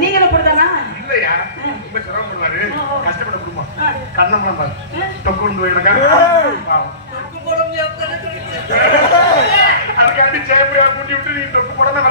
நீங்க போடுதானா இல்லையா ரொம்ப சிரமப்படுவாரு கஷ்டப்பட குடும்பம் கண்ணம்லாம் பாரு தொக்கு கொண்டு போயிருக்கா அதுக்காண்டி சேப்பையா கூட்டி விட்டு நீ தொக்கு போடாம